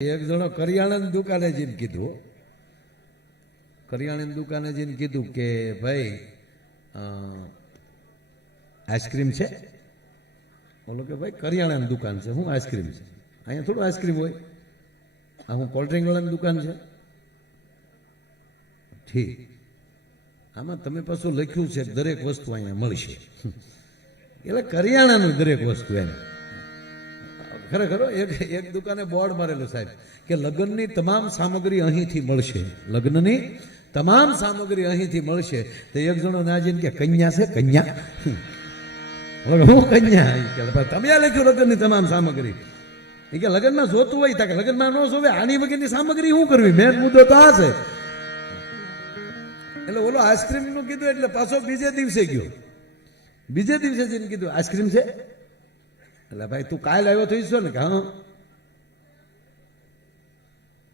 એક જણો કરિયાણાની દુકાને જઈને કીધું, કરિયાણાની દુકાને જઈને કીધું કે ભાઈ આઈસ્ક્રીમ છે? બોલો કે ભાઈ કરિયાણાની દુકાન છે, હું આઈસ્ક્રીમ છે? અહીંયા થોડું આઈસ્ક્રીમ હોય, આ હું કોલ્ડ ડ્રિંક વાળાની દુકાન છે. ઠીક, આમાં તમે પાછું લખ્યું છે દરેક વસ્તુ અહીંયા મળશે, એટલે કરિયાણાનું દરેક વસ્તુ એમ. ખરેખર એક દુકાને બોર્ડ મારેલું સાહેબ કે લગ્નની તમામ સામગ્રી અહીંથી મળશે, લગ્નની તમામ સામગ્રી અહીંથી મળશે. તો એક જણો ના જઈને કે કન્યા છે? કન્યા હું કન્યા? તમે લખ્યું લગ્નની તમામ સામગ્રી, એ કે લગ્નમાં જોતું હોય કે લગ્નમાં ન જોવે, આની વગરની સામગ્રી શું કરવી? મેન મુદ્દો તો આ છે. એટલે ઓલો આઈસ્ક્રીમ નું કીધું એટલે પાછો બીજે દિવસે ગયો, બીજે દિવસે જઈને કીધું આઈસ્ક્રીમ છે? એટલે ભાઈ તું કાલે આવ્યો થઈ છો ને? કે હા.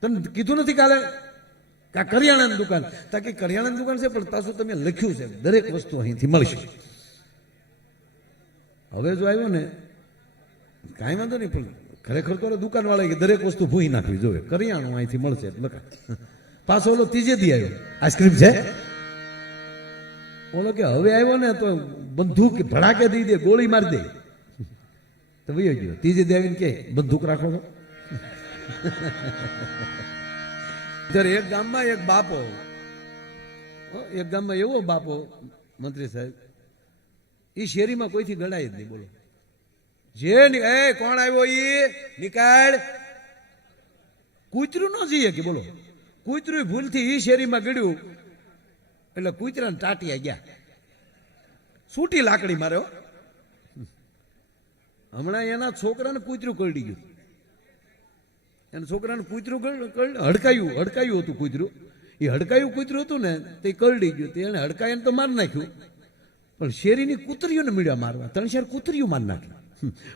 તને કીધું નથી કાલે કે આ કરિયાણાની દુકાન? તાકે કરિયાણાની દુકાન છે પણ પાછું તમે લખ્યું છે દરેક વસ્તુ અહીંથી મળશે. હવે જો આવ્યો ને કાંઈ વાંધો નહીં, પણ ખરેખર તો દુકાન વાળા કે દરેક વસ્તુ ભૂઈ નાખવી જોઈએ, કરિયાણું અહીંથી મળશે લખા. પાછો ઓલો ત્રીજે દી આવ્યો, આઈસ્ક્રીમ છે? ઓલો કે હવે આવ્યો ને તો બંદૂક ભડાકે દઈ દે, ગોળી મારી દે. તો વયો ગયો. ત્રીજે દી આવીને કે બંદૂક રાખો છો? ત્યારે એક ગામમાં એક બાપો, એક ગામમાં એવો બાપો મંત્રી સાહેબ, એ શેરીમાં કોઈથી ગળાય જ નહીં. બોલો, જે એ કોણ આવ્યો ઈ નીકાળ, કૂતરું ન જઈએ કે બોલો, કૂતરું ભૂલથી ઈ શેરીમાં ગળ્યું એટલે કૂતરાને ટાટિયા ગયા, સૂટી લાકડી માર્યો. હમણાં એના છોકરાને કૂતરું કરડી ગયું, એના છોકરાને કૂતરું હડકાયું હતું કૂતરું. એ હડકાયું કૂતરું હતું ને તે કરડી ગયું, તે એને હડકાઈને તો મારી નાખ્યું, પણ શેરીની કૂતરીઓને મળ્યા મારવા, 3-4 કૂતરીઓ મારી નાખી.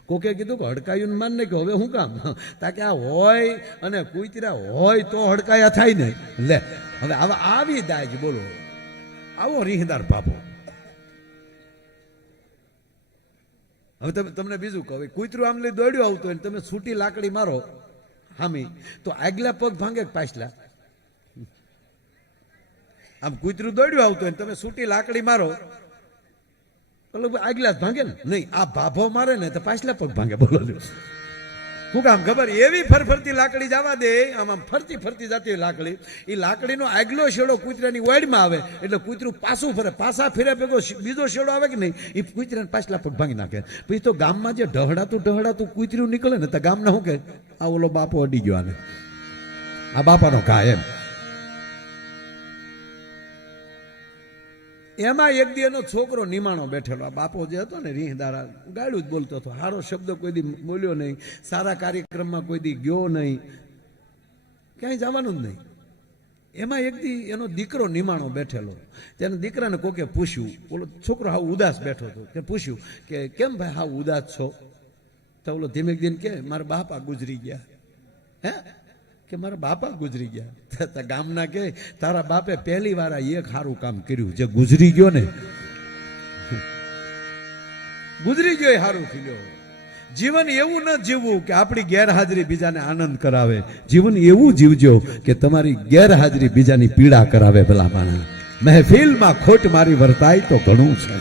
કોકે કીધું કે હડકાયું માર નાખ્યો, હવે શું કામ? તાકે આ હોય અને કૂતરા હોય તો હડકાયા થાય ને. લે હવે આવા આવી દાજ, બોલો આવો રીહદાર બાપો. હવે તમને બીજું કહો, કૂતરું આમ લઈ દોડ્યું આવતું હોય તમે છૂટી લાકડી મારો હામી, તો આગલા પગ ભાંગે પાછલા? આમ કૂતરું દોડ્યું આવતું હોય તમે છૂટી લાકડી મારો આગલા જ ભાંગે ને? નહીં, આ ભાભો મારે ને તો પાછલા પગ ભાંગે. બોલો શું કામ ખબર? એવી ફરફરતી લાકડી જવા દે, આમ આમ ફરતી ફરતી જતી હોય લાકડી, એ લાકડીનો આગલો શેડો કૂતરાની વાડમાં આવે એટલે કૂતરું પાછું ફરે, પાછા ફેરે ભેગો બીજો શેડો આવે કે નહીં, એ કૂતરાને પાછલા પગ ભાંગી નાખે. પછી તો ગામમાં જે ઢહડાતું કૂતરું નીકળે ને તો ગામના શું કે આ ઓલો બાપો અડી ગયો, આને આ બાપાનો ઘા એમ. એમાં એક દી એનો છોકરો નિમાણો બેઠેલો, આ બાપો જે હતો ને રીહદારા, ગાળું જ બોલતો હતો, સારો શબ્દ કોઈ દી બોલ્યો નહીં, સારા કાર્યક્રમમાં કોઈ દી ગયો નહીં, ક્યાંય જવાનું જ નહીં. એમાં એક દી એનો દીકરો નિમાણો બેઠેલો, તેના દીકરાને કોકે પૂછ્યું, ઓલો છોકરો હાવ ઉદાસ બેઠો હતો, કે પૂછ્યું કે કેમ ભાઈ હાવ ઉદાસ છો? તો ઓલો ધીમે ધીમે કે મારા બાપા ગુજરી ગયા. હે કે મારા બાપા ગુજરી ગયા? ગામના કે તારા બાપે પહેલી વાર એક સારું કામ કર્યું, જે ગુજરી ગયો ને, ગુજરી ગયો એ સારું થઈ ગયો. જીવન એવું ન જીવવું કે આપણી ગેરહાજરી બીજાને આનંદ કરાવે, જીવન એવું જીવજો કે તમારી ગેરહાજરી બીજાની પીડા કરાવે. ભલા માણા મહેફિલમાં ખોટ મારી વર્તાય તો ઘણું છે,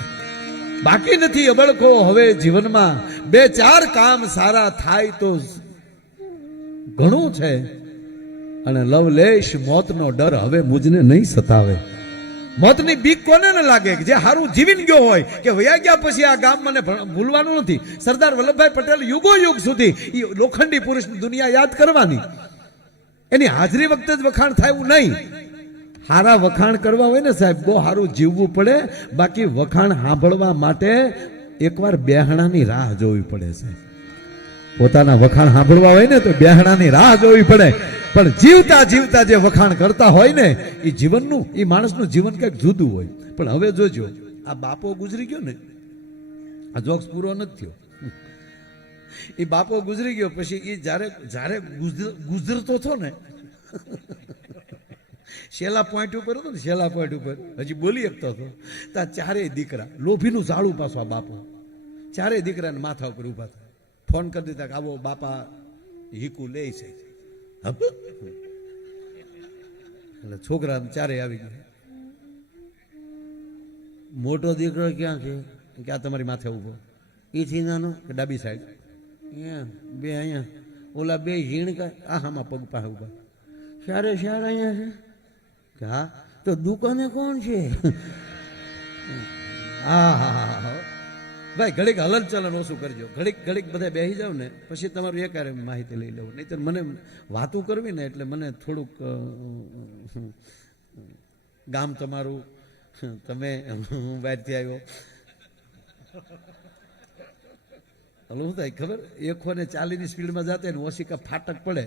બાકી નથી અબળકો હવે જીવનમાં, 2-4 કામ સારા થાય તો ઘણું છે. અને લવલેશ મોતનો ડર હવે મુજને નહીં સતાવે. મોતની બીક કોને ન લાગે? જે હારું જીવીને ગયો હોય કે વયા ગયા પછી આ ગામ મને ભૂલવાનું નથી. સરદાર વલ્લભભાઈ પટેલ યુગો યુગ સુધી એ લોખંડી પુરુષની દુનિયા યાદ કરવાની, એની હાજરી વખતે જ વખાણ થાય નહીં. હારા વખાણ કરવા હોય ને સાહેબ બહુ સારું જીવવું પડે, બાકી વખાણ સાંભળવા માટે એકવાર બેહણાની રાહ જોવી પડે છે. પોતાના વખાણ સાંભળવા હોય ને તો બેહણાની રાહ જોવી પડે, પણ જીવતા જીવતા જે વખાણ કરતા હોય ને એ જીવનનું, એ માણસનું જીવન કંઈક જુદું હોય. પણ હવે જોજો, આ બાપો ગુજરી ગયો ને, આ જોક્સ પૂરો નથી થયો. એ બાપો ગુજરી ગયો પછી એ જ્યારે ગુજરતો હતો ને, છેલ્લા પોઈન્ટ ઉપર હતો ને, છેલ્લા પોઈન્ટ ઉપર હજી બોલી શકતો હતો, ત્યાં 4 દીકરા, લોભીનું ઝાડું પાછો આ બાપો, 4 દીકરાને માથા ઉપર ઉભા થાય, ફોન કરી દીધા કે આવો બાપા હીકુ લે છે. એટલે છોકરા ચારે આવી ગયા. મોટો દીકરો ક્યાં છે કે આ તમારી માથે ઉભો, એથી નાનો કે ડાબી સાઈડ, અહીંયા બે અહીંયા, ઓલા બે ઝીણકા આમાં પગ પાસે ઉભા. સારે સાર અહીંયા છે કે હા, તો દુકાને કોણ છે? હા હા હા હા ભાઈ, ઘડીક હલન ચલન ઓછું કરજો, ઘડીક ઘડીક બધા બેસી જાવ ને પછી તમારું એકારે માહિતી લઈ લઉં. નહીં તો મને વાતું કરવી ને એટલે મને થોડુંક ગામ તમારું, તમે હું બહારથી આવ્યો, હલો શું થાય ખબર, 140ની સ્પીડમાં જાતે ને ઓશિકા ફાટક પડે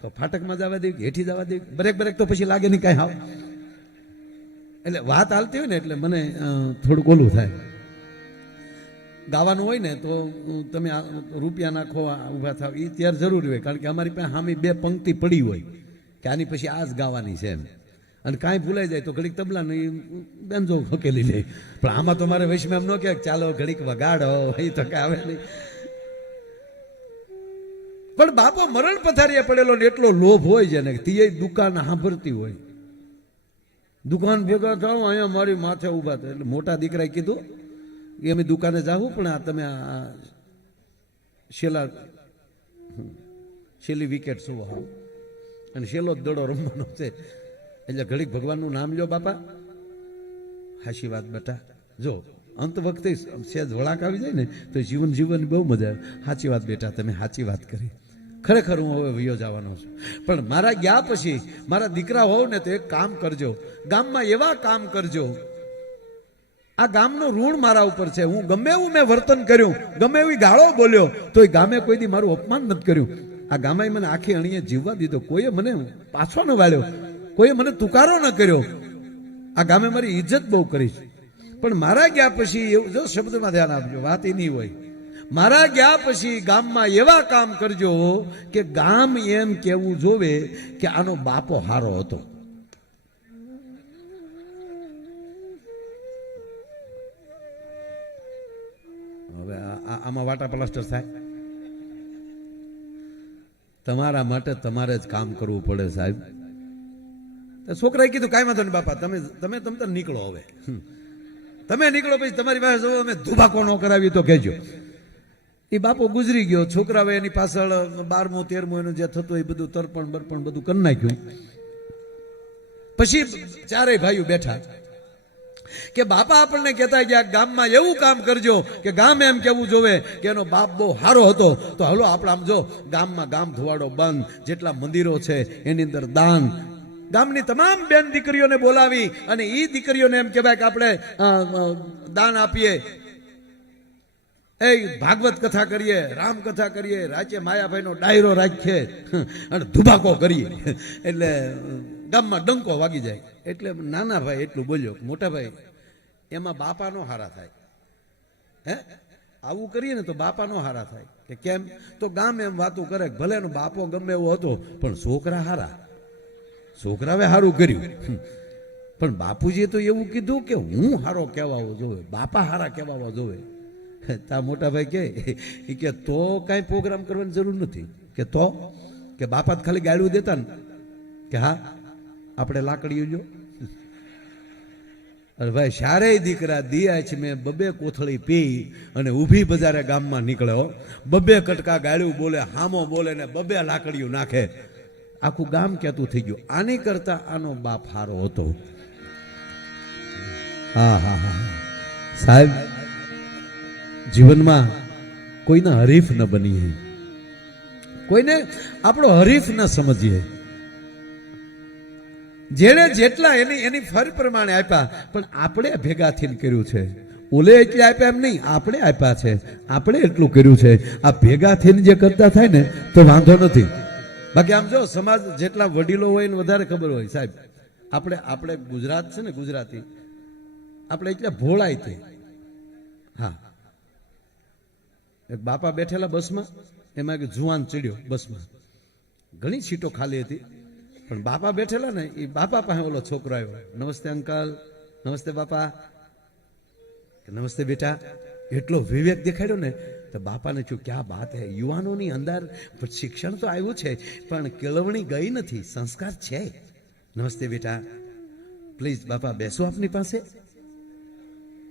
તો ફાટકમાં જવા દેવી, હેઠી જવા દેવી, બ્રેક બ્રેક તો પછી લાગે નહીં કાંઈ હાવ. એટલે વાત હાલતી હોય ને એટલે મને થોડુંક ઓલું થાય. ગાવાનું હોય ને તો તમે રૂપિયા નાખો, ઊભા થાવ, એ ત્યારે જરૂરી હોય, કારણ કે અમારી પાસે સામે બે પંક્તિ પડી હોય કે આની પછી આ જ ગાવાની છે એમ. અને કાંઈ ભૂલાઈ જાય તો ઘડીક તબલા ને બેનજો હકેલી લે. પણ આમાં તો મારે વૈષ્ણવ એમ ન કહે ચાલો ઘડીક વગાડો, એ તો કાંઈ આવે નહીં. પણ બાપો મરણ પથારીએ પડેલો ને એટલો લોભ હોય છે ને તે દુકાન સાંભળતી હોય, દુકાન ભેગા થાવ અહીંયા મારી માથે ઊભા થાય. એટલે મોટા દીકરાએ કીધું કે અમે દુકાને જાવું, પણ આ તમે આ છેલ્લી વિકેટ શું હા અને છેલ્લો જ દડો રમવાનો છે, એટલે ઘડીક ભગવાનનું નામ લ્યો બાપા. હાશી વાત બેટા, જો અંત વખતે સેજ વળાક આવી જાય ને તો જીવન જીવવાની બહુ મજા આવે. સાચી વાત બેટા, તમે સાચી વાત કરી, ખરેખર હું હવે વયો જવાનો છું. પણ મારા ગયા પછી મારા દીકરા હોવ ને તો એક કામ કરજો, ગામમાં એવા કામ કરજો, આ ગામનું ઋણ મારા ઉપર છે. હું ગમે એવું મેં વર્તન કર્યું, ગમે એવી ગાળો બોલ્યો તો એ ગામે કોઈ દી મારું અપમાન નથી કર્યું. આ ગામે મને આખી અણીએ જીવવા દીધો, કોઈએ મને પાછો ન વાળ્યો, કોઈએ મને તુકારો ન કર્યો. આ ગામે મારી ઇજ્જત બહુ કરી છે. પણ મારા ગયા પછી એવું, જો શબ્દમાં ધ્યાન આપજો, વાત એ નહીં હોય, મારા ગયા પછી ગામમાં એવા કામ કરજો કે ગામ એમ કેવું જોવે કે આનો બાપો હારો હતો. હવે આમાં વાટા પ્લાસ્ટર થાય. તમારા માટે તમારે જ કામ કરવું પડે સાહેબ. છોકરાએ કીધું કાંઈ વાંધો નહીં બાપા, તમે તમ નીકળો, હવે તમે નીકળો, પછી તમારી પાસે જવો, અમે ધુબાકો ન કરાવી તો કહેજો. એ બાપો ગુજરી ગયો, છોકરાઓ એની પાછળ 12મું 13મું એનું જે થતું એ બધું તર્પણ બર્પણ બધું કરી નાખ્યું. પછી ચારેય ભાઈઓ બેઠા કે બાપા આપણને કહેતા ગયા ગામમાં એવું કામ કરજો કે ગામ એમ કેવું જોવે કે એનો બાપ બહુ સારો હતો. તો હલો આપણે આમ જો ગામમાં ગામ ધોવાડો બંધ, જેટલા મંદિરો છે એની અંદર દાન, ગામની તમામ બેન દીકરીઓને બોલાવી અને એ દીકરીઓને એમ કહેવાય કે આપણે દાન આપીએ, એ ભાગવત કથા કરીએ, રામ કથા કરીએ, રાચે માયાભાઈનો ડાયરો રાખીએ અને ધુબાકો કરીએ, એટલે ગામમાં ડંકો વાગી જાય. એટલે નાના ભાઈ એટલું બોલ્યો, મોટા ભાઈ એમાં બાપા નો હારા થાય. હે આવું કરીએ ને તો બાપા નો હારા થાય. કે કેમ? તો ગામ એમ વાતું કરે ભલે નો બાપો ગમે એવો હતો પણ છોકરા હારા, છોકરાએ સારું કર્યું. પણ બાપુજીએ તો એવું કીધું કે હું હારો કહેવાવો જોવે, બાપા હારા કહેવાવા જોવે. તા મોટા ભાઈ કે તો કાંઈ પ્રોગ્રામ કરવાની જરૂર નથી. કે તો કે બાપા ખાલી ગાળું દેતા ને કે હા આપણે લાકડીઓ જો. અરે ભાઈ શારેય દીકરા દિયા છે, મેં બબે કોથળી પી અને ઊભી બજારે ગામમાં નીકળ્યો, બબે કટકા ગાળ્યું બોલે, હામો બોલે ને બબે લાકડીઓ નાખે. આખું ગામ કહેતું થઈ ગયું આની કરતા આનો બાપ હારો હતો. હા હા હા સાહેબ, જીવનમાં કોઈના હરીફ ન બનીએ, કોઈને આપણો હરીફ ન સમજીએ. જેણે જેટલા એની ફર પ્રમાણે આપ્યા, પણ આપણે ભેગા થઈને કર્યું છે. ઓલે એટલે આપ્યા એમ નહીં, આપણે આપ્યા છે, આપણે એટલું કર્યું છે. આ ભેગા થઈને જે કરતા થાય ને તો વાંધો નથી. બાકી આમ જો સમાજ જેટલા વડીલો હોય ને વધારે ખબર હોય સાહેબ. આપણે ગુજરાત છે ને, ગુજરાતી આપણે એટલે ભોળાય તે. હા, એક બાપા બેઠેલા બસમાં, એમાં એક જુવાન ચડ્યો બસમાં, ઘણી સીટો ખાલી હતી, પણ બાપા બેઠેલા ને એ બાપા પાસે ઓલો છોકરો આવ્યો, નમસ્તે અંકલ, નમસ્તે બાપા, નમસ્તે બેટા. એટલો વિવેક દેખાડ્યો ને તો બાપાને શું ક્યાં બાત હે, યુવાનોની અંદર શિક્ષણ તો આવ્યું છે પણ કેળવણી ગઈ નથી, સંસ્કાર છે. નમસ્તે બેટા, પ્લીઝ બાપા બેસો આપની પાસે.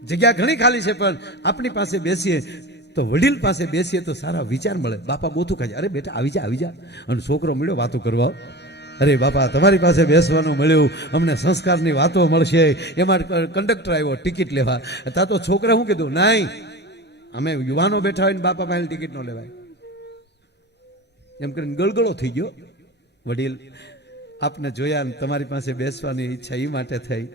જગ્યા ઘણી ખાલી છે પણ આપની પાસે બેસીએ તો વડીલ પાસે બેસીએ તો સારા વિચાર મળે. બાપા બોથું ખાય, અરે બેટા આવી જા આવી જા. અને છોકરો મળ્યો વાતો કરવા, અરે બાપા તમારી પાસે બેસવાનું મળ્યું, અમને સંસ્કારની વાતો મળશે. એમાં કંડક્ટર આવ્યો ટિકિટ લેવા, તા તો છોકરા શું કીધું, નહીં અમે યુવાનો બેઠા હોય ને બાપા પાસે ટિકિટ ન લેવાય. એમ કરીને ગળગળો થઈ ગયો. વડીલ આપને જોયા ને તમારી પાસે બેસવાની ઈચ્છા એ માટે થઈ.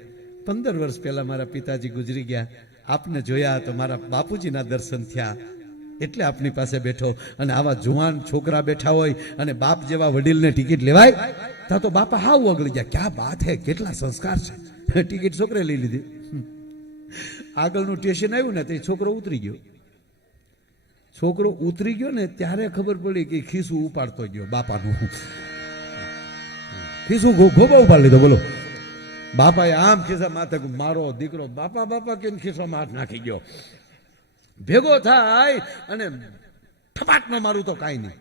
15 વર્ષ પહેલા મારા પિતાજી ગુજરી ગયા, આપને જોયા તો મારા બાપુજીના દર્શન થયા એટલે આપની પાસે બેઠો. અને આવા જુવાન છોકરા બેઠા હોય અને બાપ જેવા વડીલને ટિકિટ લેવાય, તા તો બાપા હાવ ઓગળી ગયા. ક્યાં બાત હે, કેટલા સંસ્કાર છે. ટિકિટ છોકરે લઈ લીધી. આગળનું સ્ટેશન આવ્યું ને તે છોકરો ઉતરી ગયો. છોકરો ઉતરી ગયો ને ત્યારે ખબર પડી કે ખીસું ઉપાડતો ગયો બાપાનું. ખીસું ગોબા ઉપાડી લીધો. બોલો, બાપાએ આમ ખિસ્સા માથે મારો દીકરો બાપા બાપા કે ખિસ્સામાં હાથ નાખી ગયો. ભેગો થાય અને ઠપાટ ન મારું તો કાંઈ નહીં.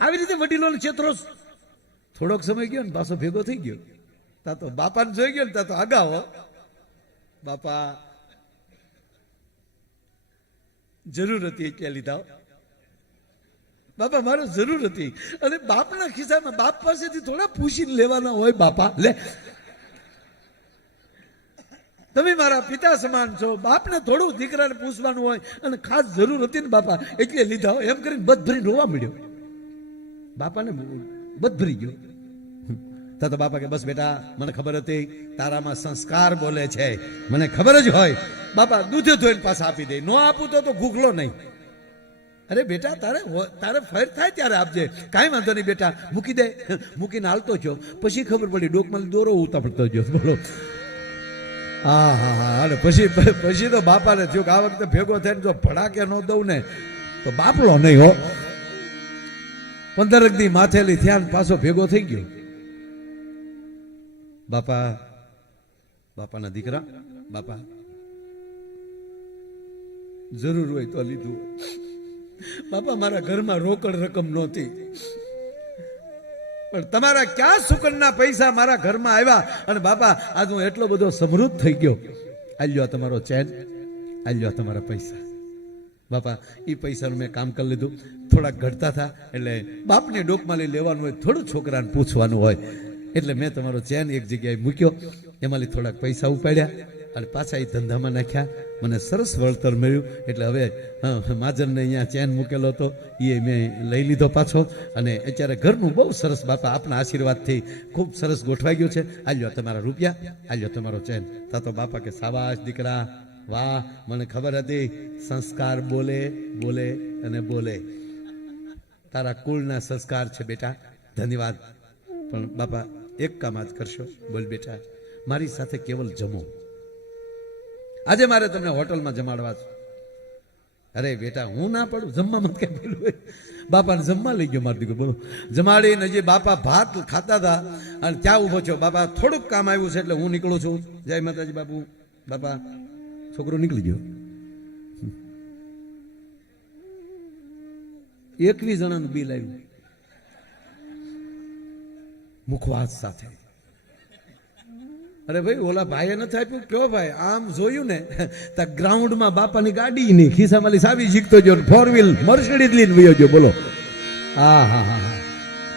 આવી રીતે વડીલોને છેતરો. થોડોક સમય ગયો ને પાછો ભેગો થઈ ગયો. તા તો બાપાને જોઈ ગયો ને તા તો આગાવો, બાપા જરૂર હતી એટલે લીધા. બાપા મારે જરૂર હતી. અને બાપના ખિસ્સામાં બાપ પાસેથી થોડા પૂછીને લેવાના હોય. બાપા લે, તમે મારા પિતા સમાન છો, બાપને થોડું દીકરાને પૂછવાનું હોય અને ખાસ જરૂર હતી ને બાપા એટલે લીધા. એમ કરીને બધ ભરી રોવા મળ્યો. બાપાને બધ ભરી ગયો. તો બાપા કે બસ બેટા મને ખબર હતી તારામાં સંસ્કાર બોલે છે, મને ખબર જ હોય. બાપા દૂધે ધોઈને પાછા આપી દે, નો આપું તો ભૂખલો નહીં. અરે બેટા તારે ફેર થાય ત્યારે આપજે, કાંઈ વાંધો નહીં બેટા, મૂકી દે. મૂકીને હાલતો છો. પછી ખબર પડી ડોકમાં દોરો ઉતાપડતો ગયો. બોલો, હા હા હા. અને પછી તો બાપાને થયું કે આ વખતે ભેગો થઈને જો ભડાકે ન દઉં ને તો બાપલો નહીં હો. 15 દી માથેલી થયા પાછો ભેગો થઈ ગયો. બાપાના દીકરા, બાપા જરૂર હોય તો લીધું. બાપા મારા ઘરમાં રોકડ રકમ નહોતી પણ તમારા ક્યાં સુકનના પૈસા મારા ઘરમાં આવ્યા અને બાપા આજ હું એટલો બધો સમૃદ્ધ થઈ ગયો. આલ્યો તમારો ચેન, આલ્યો તમારા પૈસા. બાપા એ પૈસાનું મેં કામ કરી લીધું. થોડાક ઘટતા હતા એટલે બાપની ડોકમાં લઈ લેવાનું હોય, થોડું છોકરાને પૂછવાનું હોય એટલે મેં તમારો ચેન એક જગ્યાએ મૂક્યો. એમાંથી થોડાક પૈસા ઉપાડ્યા અને પાછા એ ધંધામાં નાખ્યા. મને સરસ વળતર મળ્યું એટલે હવે માજરને અહીંયા ચેન મૂકેલો હતો એ મેં લઈ લીધો પાછો. અને અત્યારે ઘરનું બહુ સરસ બાપા આપના આશીર્વાદથી ખૂબ સરસ ગોઠવાઈ ગયું છે. આલ્યો તમારા રૂપિયા, આલ્યો તમારો ચેન. તા તો બાપા કે શાબાશ દીકરા, વાહ, મને ખબર હતી સંસ્કાર બોલે બોલે અને બોલે. તારા કુળના સંસ્કાર છે બેટા, ધન્યવાદ. પણ બાપા એક કામ આજ કરશો, બોલ બેટા મારી સાથે કેવલ જમો. આજે મારે તમને હોટલમાં જમાડવા છે. અરે બેટા હું ના પડું, જમવામાં કઈ પેલું હોય. બાપાને જમવા લઈ ગયો મારો દીકરો. બોલો, જમાડીને જે બાપા ભાત ખાતા હતા અને ત્યાં ઉભો છો. બાપા થોડુંક કામ આવ્યું છે એટલે હું નીકળું છું. જય માતાજી બાપુ. બાપા છોકરો નીકળી ગયો. 21 જણાનું બિલ આવ્યું મુખવાસ સાથે. અરે ભાઈ ઓલા ભાઈએ નથી આપ્યું. કયો ભાઈ? આમ જોયું ને તો ગ્રાઉન્ડમાં બાપાની ગાડી નહીં, ખિસ્સામાં ચાવી શીખતો ગયો, 4 વ્હીલ મર્સિડીઝ લઈને વયો ગયો. બોલો, હા હા હા.